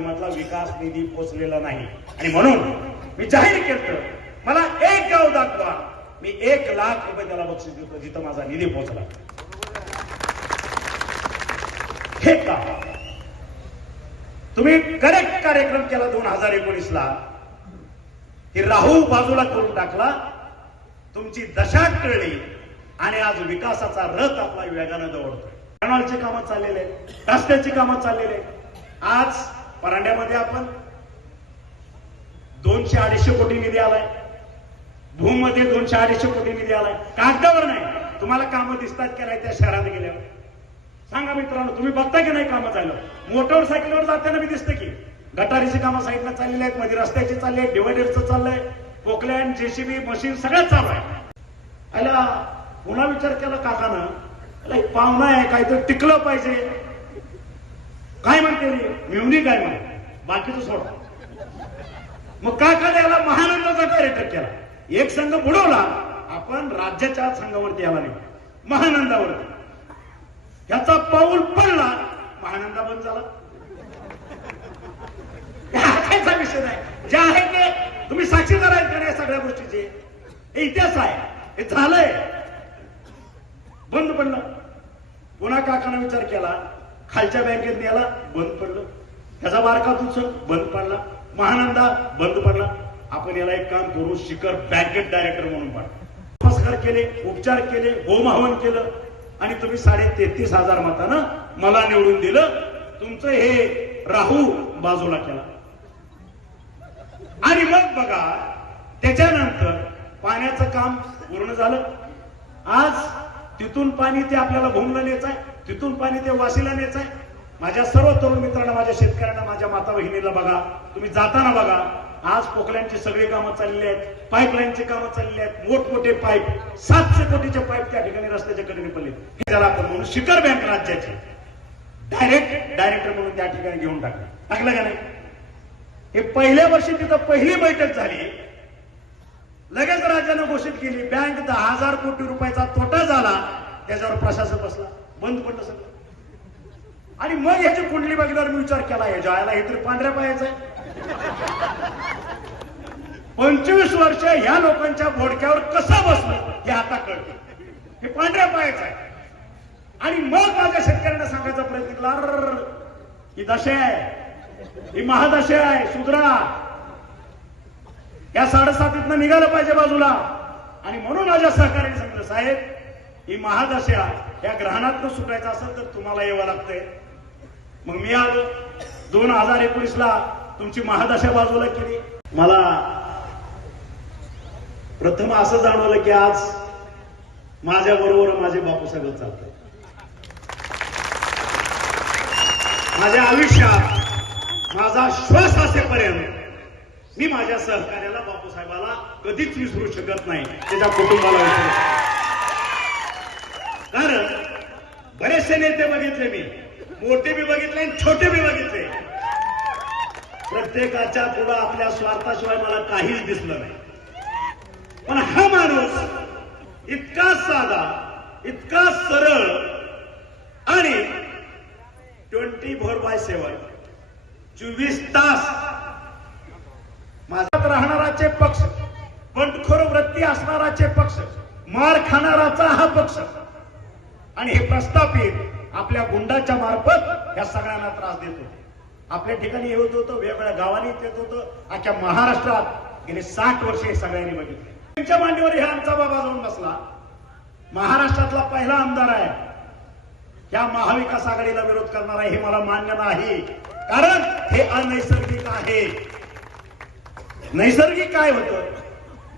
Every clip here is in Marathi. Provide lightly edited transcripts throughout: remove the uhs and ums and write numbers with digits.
माध्यमातला विकास निधी पोचलेला नाही. आणि म्हणून मी जाहीर केलं, मला एक गाव दाखवा, मी 1 लाख रुपये त्याला बक्षीस देतो जिथं माझा निधी पोहोचला. हे का तुम्ही करेक्ट कार्यक्रम केला 2019ला, की राहू बाजूला करून टाकला, तुमची दशा टळली आणि आज विकासाचा रथ आपला वेगानं दौडतोय. कॅनॉलची कामं चाललेले, रस्त्याची कामं चाललेले. आज परांड्यामध्ये आपण 200-250 कोटी निधी आलाय, भूममध्ये 200-250 कोटी निधी आलाय. कागदावर नाही, तुम्हाला कामं दिसतात की नाही त्या शहरात गेल्यावर? सांगा मित्रांनो, तुम्ही बघता की नाही कामं झालं? मोटरसायकलवर जाताना मी दिसतं की गटारीची कामं साईडला चाललेली आहेत, मध्ये रस्त्याची चालली आहेत, डिवायडरचं चाललंय, पोकलॅन, जेसीबी मशीन सगळं चालू आहे. याला पुन्हा विचार केला काकानं, पाहुणा आहे काहीतरी टिकलं पाहिजे. काय म्हणते मिळवणी काय म्हणे, बाकीचं सोडा. मग काकाने याला महानंदाचा डायरेक्टर केला. एक संघ बुडवला, आपण राज्याच्या संघावरती याला नाही, महानंदावरती. याचा पाऊल पडला, महानंदा बंद झाला. हायचा विषय नाही, जे आहे ते तुम्ही साक्षीदार आहेत का या सगळ्या गोष्टीचे? हे इतिहास आहे, हे झालंय. बंद पडलं. पुन्हा काकानं विचार केला, खालच्या बँकेत नेला, बंद पडलं. त्याचा बारका दुसर बंद पडला, महानंदा बंद पडला. आपण याला एक काम करू, शिखर बँकेत डायरेक्टर म्हणून पाडू. नमस्कार केले, उपचार केले, होम हवन केलं आणि तुम्ही 33,500 मतानं मला निवडून दिलं. तुमचं हे राहू बाजूला केला. आणि मग बघा, त्याच्यानंतर पाण्याचं काम पूर्ण झालं. आज तिथून पाणी ते आपल्याला भूमला न्यायचं आहे, तिथून पाणी ते वाशीला न्यायचं आहे. माझ्या सर्व तरुण मित्रांना, माझ्या शेतकऱ्यांना, माझ्या माता बहिणीला बघा, तुम्ही जाताना बघा, आज पोकलॅनची सगळी कामं चाललेली आहेत, पाईपलाईनची कामं चाललेली आहेत. मोठमोठे पाईप, 700 कोटीचे पाईप त्या ठिकाणी रस्त्याच्या कडेने पडले. ज्याला आपण म्हणून शिखर बँक राज्याची डायरेक्टर म्हणून त्या ठिकाणी घेऊन टाकलं का नाही? हे पहिल्या वर्षी तिथं पहिली बैठक झाली, लगेच राज्यानं घोषित केली, बँक 10,000 कोटी रुपयाचा तोटा झाला. त्याच्यावर प्रशासन बसला, बंद पडलं सगळं. आणि मग याची कुंडली बघितल्यावर मी विचार केला, हे जायला हे तरी पांढऱ्या पायाचं आहे. 25 वर्ष ह्या लोकांच्या बोडक्यावर कसं बसलं हे आता कळतं. हे पांढऱ्या पायाचं आहे. आणि मग माझ्या शेतकऱ्यांना सांगायचा प्रयत्न केला, ही दशा आहे, ही महादशा आहे, सुधरा. या 7.5 निघालं पाहिजे बाजूला. आणि म्हणून माझ्या सहकार्याने सांगितलं, साहेब ही महादशा या ग्रहणातनं सुटायचं असेल तर तुम्हाला यावं लागतंय. मग मी आलो 2019ला तुमची महादशा बाजूला केली. मला प्रथम असं जाणवलं की आज माझ्या बरोबर माझे बापूसाहेब चालतात. माझ्या आयुष्यात माझा श्वास असेपर्यंत मी माझ्या सहकार्याला, बापूसाहेबाला कधीच विसरू शकत नाही, त्याच्या कुटुंबाला विसरू. कारण बरेचसे नेते बघितले मी, मोठे बी बघितले आणि छोटे बी बघितले. प्रत्येकाच्या पुढे आपल्या स्वार्थाशिवाय मला काहीच दिसलं नाही. पण हा माणूस इतका साधा, इतका सरळ आणि 24/7 24 तास माझ्यात राहणाराचे पक्ष, बंडखोर वृत्ती असणाराचे पक्ष, मार खाणाराचा हा पक्ष आणि हे प्रस्थापित आपल्या गुंडाच्या मार्फत या सगळ्यांना त्रास देत होते. आपल्या ठिकाणी येत होतं, वेगवेगळ्या गावांनी येत होतं. अख्ख्या महाराष्ट्रात गेले 60 वर्ष हे सगळ्यांनी बघितले. त्यांच्या मांडीवर हे आमचा बाबा जाऊन बसला. महाराष्ट्रातला पहिला आमदार आहे. या महाविकास आघाडीला विरोध करणार आहे हे मला मान्य नाही, कारण हे अनैसर्गिक आहे. नैसर्गिक काय होतं?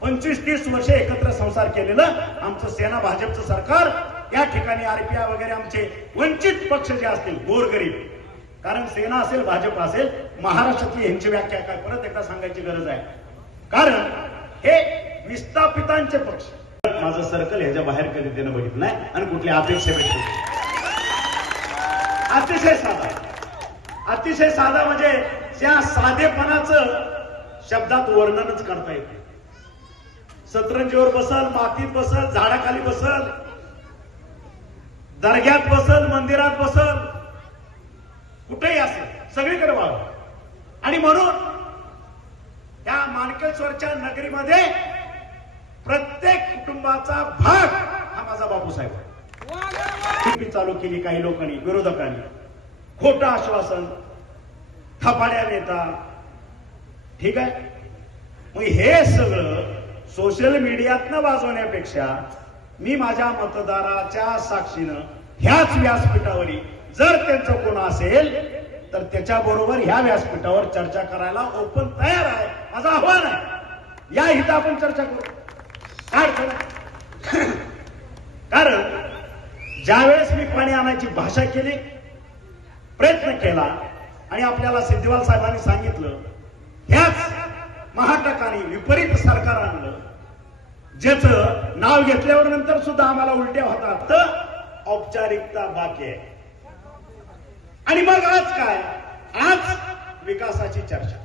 25-30 वर्ष एकत्र संसार केलेलं आमचं सेना भाजपचं सरकार, या ठिकाणी आरपीआय वगैरे आमचे वंचित पक्ष जे असतील, गोरगरीब, कारण सेना असेल, भाजप असेल, महाराष्ट्रातली यांची व्याख्या काय परत एकदा सांगायची गरज आहे. कारण हे विस्थापितांचे पक्ष. माझं सर्कल ह्याच्या बाहेर कधी त्यानं बघितलं नाही आणि कुठल्या अपेक्षेपेक्षा अतिशय साधा, अतिशय साधा म्हणजे त्या साधेपणाचं शब्दात वर्णनच करता येते. सतरंजीवर बसल, मातीत बसल, झाडाखाली बसल, दर्ग्यात बसल, मंदिरात बसल, कुठेही असेल, सगळीकडे वाग. आणि म्हणून त्या माणकेश्वरच्या नगरीमध्ये प्रत्येक कुटुंबाचा भाग हा माझा बापूसाहेब आहे. चालू केली काही लोकांनी, विरोधकांनी, खोटं आश्वासन, थपाड्या नेता. ठीक आहे, मग हे सगळं सोशल मीडियातनं वाजवण्यापेक्षा मी माझ्या मतदाराच्या साक्षीनं ह्याच व्यासपीठावरील जर त्यांचं कोण असेल तर त्याच्याबरोबर ह्या व्यासपीठावर चर्चा करायला ओपन तयार आहे. माझं आव्हान आहे, या इथं आपण चर्चा करू. काय अडचण आहे? कारण ज्यावेळेस मी पाणी आणायची भाषा केली, प्रयत्न केला आणि आपल्याला सिद्धिवाल साहेबांनी सांगितलं, ह्याच महाटकाने विपरीत सरकार आणलं, ज्याचं नाव घेतल्यावर नंतर सुद्धा आम्हाला उलट्या होतात, तर औपचारिकता बाकी आहे. आणि मग आज काय? आज विकासाची चर्चा.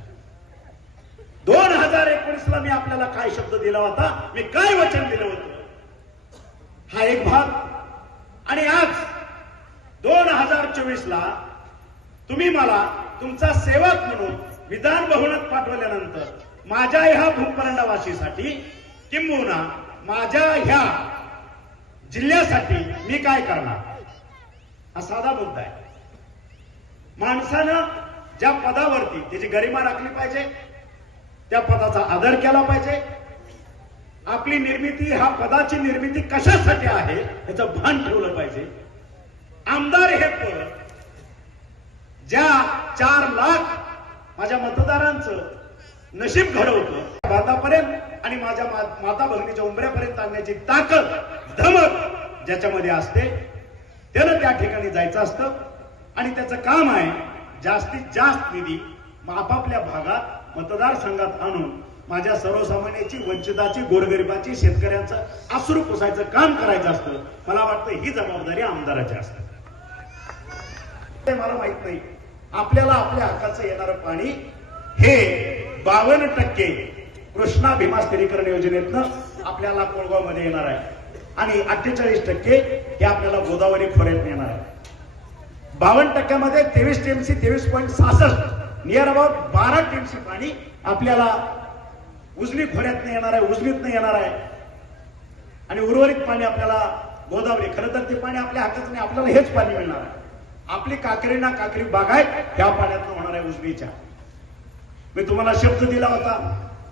2019 ला मी आपल्याला काय शब्द दिला होता, मी काय वचन दिलं होतं, हा एक भाग. आणि आज 2024 ला तुम्ही मला तुमचा सेवक म्हणून विधान भवनात पाठवल्यानंतर माझ्या ह्या भूपरंडावासीसाठी किंबहुना माझ्या ह्या जिल्ह्यासाठी मी काय करणार, हा साधा मुद्दा आहे. माणसानं ज्या पदावरती त्याची गरिमा राखली पाहिजे, त्या पदाचा आदर केला पाहिजे. आपली निर्मिती, हा पदाची निर्मिती कशासाठी आहे याचं भान ठेवलं पाहिजे. आमदार हे पद ज्या 4 लाख माझ्या मतदारांचं नशीब घडवतं भारतापर्यंत आणि माझ्या माता भगिनीच्या उंबऱ्यापर्यंत आणण्याची ताकद, धमक ज्याच्यामध्ये असते, त्यानं त्या ठिकाणी जायचं असतं. आणि त्याचं काम आहे जास्तीत जास्त निधी आपापल्या भागात मतदारसंघात आणून माझ्या सर्वसामान्याची, वंचिताची, गोरगरिबाची, शेतकऱ्यांचं अश्रू पुसायचं काम करायचं असतं. मला वाटतं ही जबाबदारी आमदाराची असते. मला माहित नाही, आपल्याला आपल्या हक्काचं येणारं पाणी हे 52% कृष्णा भीमा स्थिरीकरण योजनेतनं आपल्याला कोळगावमध्ये येणार आहे आणि 48% हे आपल्याला गोदावरी खोऱ्यात येणार आहे. 52% 23 टीएमसी 23.66 नियर अबाउट 12 टीएमसी पाणी आपल्याला उजनी खोऱ्यात येणार आहे, उजनीत येणार आहे. आणि उर्वरित पाणी आपल्याला गोदावरी, खरं तर ते पाणी आपल्या हातात नाही, आपल्याला हेच पाणी मिळणार आहे. आपली काकरी ना काकरी बागायत ह्या पाण्यातून होणार आहे उजनीच्या. मी तुम्हाला शब्द दिला होता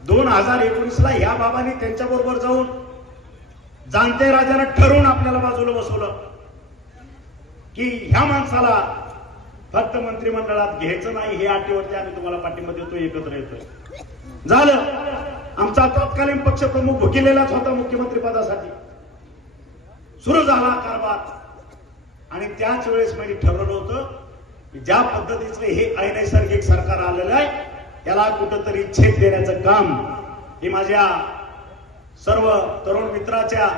2019 ला ह्या बाबांनी त्यांच्या बरोबर जाऊन जाणते राजाला ठरवून आपल्याला बाजूला बसवलं की ह्या माणसाला फक्त मंत्रिमंडळात घ्यायचं नाही, हे अटीवरती आम्ही तुम्हाला पाठिंबा देतो, एकत्र येतोय. झालं. आमचा तत्कालीन पक्ष प्रमुख भुकेलेलाच होता मुख्यमंत्री पदासाठी. सुरू झाला कारभार आणि त्याच वेळेस मी ठरवलं होतं की ज्या पद्धतीचं हे अनैसर्गिक सरकार आलेलं आहे त्याला कुठंतरी छेद देण्याचं काम हे माझ्या सर्व तरुण मित्राच्या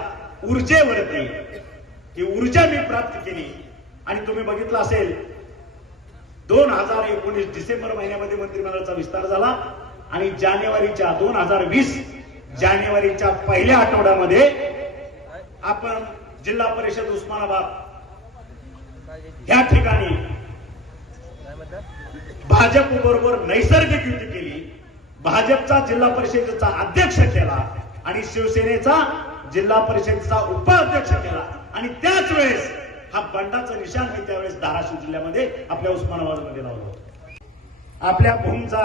ऊर्जेवरती ही ऊर्जा मी प्राप्त केली. आणि तुम्ही बघितलं असेल 2019 डिसेंबर महिन्यामध्ये मंत्रिमंडळाचा विस्तार झाला आणि 2020 जानेवारीच्या पहिल्या आठवड्यामध्ये आपण जिल्हा परिषद उस्मानाबाद या ठिकाणी भाजप बरोबर नैसर्गिक युती केली. भाजपचा जिल्हा परिषदेचा अध्यक्ष केला आणि शिवसेनेचा जिल्हा परिषदेचा उपाध्यक्ष केला. आणि त्याच वेळेस हा बंडाचं निशाण मी त्यावेळेस धाराशिव जिल्ह्यामध्ये आपल्या उस्मानाबादमध्ये लावलं होतं. आपल्या भूमचा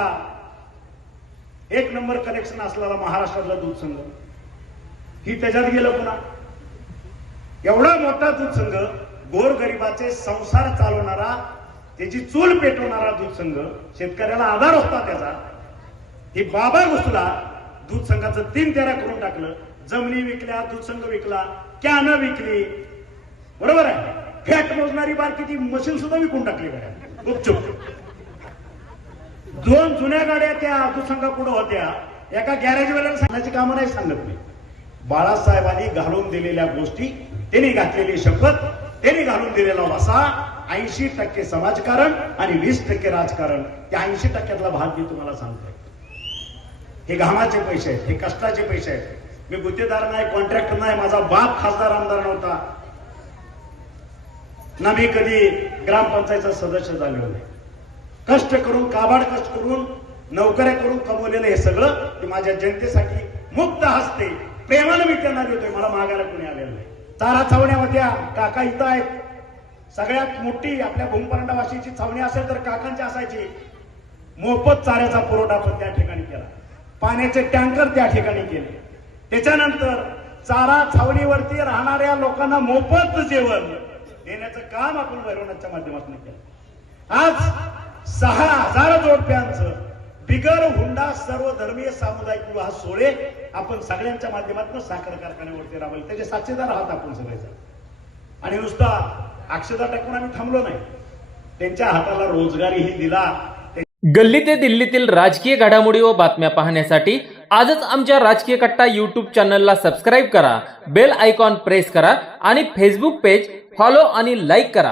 1 नंबर कनेक्शन असलेला महाराष्ट्रातला दूध संघ ही त्याच्यात गेलं. पुन्हा एवढा मोठा दूध संघ, गोरगरिबाचे संसार चालवणारा, त्याची चूल पेटवणारा दूध संघ, शेतकऱ्याला आधार होता त्याचा, ही बाबा घुसला. दूध संघाचं 3-13 करून टाकलं. जमिनी विकल्या, दूध संघ विकला, कॅन विकली, बरोबर आहे. फॅट मोजणारी बारकीची मशीन सुद्धा विकून टाकली गाड्या गुपचूप. 2 जुन्या गाड्या त्या दूध संघापुढे होत्या. एका गॅरेजवाल्याला सांगण्याची कामं नाही सांगत मी. बाळासाहेबांनी घालून दिलेल्या गोष्टी, त्यांनी घातलेली शपथ, त्यांनी घालून दिलेला वसा, 80% समाजकारण आणि 20% राजकारण. त्या 80%तला भाग मी तुम्हाला सांगतोय. हे घामाचे पैसे आहेत, हे कष्टाचे पैसे आहेत. मी गुत्तेदार नाही, कॉन्ट्रॅक्टर नाही, माझा बाप खासदार आमदार नव्हता ना, मी कधी ग्रामपंचायतचा सदस्य झालो नाही. कष्ट करून काबाड कष्ट करून नोकऱ्या करून कमवलेलं हे सगळं ते माझ्या जनतेसाठी मुक्त हस्ते प्रेमानं मी त्यांना देतोय. मला मागायला कोणी आलेलं नाही. चारा छावण्यामध्ये काका इथं आहेत. सगळ्यात मोठी आपल्या भूमपरांडावाशीची छावणी असेल तर काकांची असायची. मोफत चाऱ्याचा पुरवठा आपण त्या ठिकाणी केला. पाण्याचे टँकर त्या ठिकाणी केले. त्याच्यानंतर चारा छावणीवरती राहणाऱ्या लोकांना मोफत जेवण देण्याचं काम आपण वैरवणाच्या माध्यमातून केलं. आज 6,000 जोडप्यांचं बिगर हुंडा सर्व धर्मीय सामुदायिक विवाह सोहळे आपण सगळ्यांच्या माध्यमातून साखर कारखान्यावरती राबवले. त्याचे साक्षीदार आहात आपण सगळेजण. आणि नुसता अक्षता टाकून आम्ही थांबलो नाही. त्यांच्या हाताला रोजगारीही दिला. गल्ली ते दिल्लीतील राजकीय घडामोडी व बातम्या पाहण्यासाठी आजच आमच्या राजकीय कट्टा YouTube चॅनलला सबस्क्राईब करा, बेल आयकॉन प्रेस करा आणि फेसबुक पेज फॉलो आणि लाईक करा.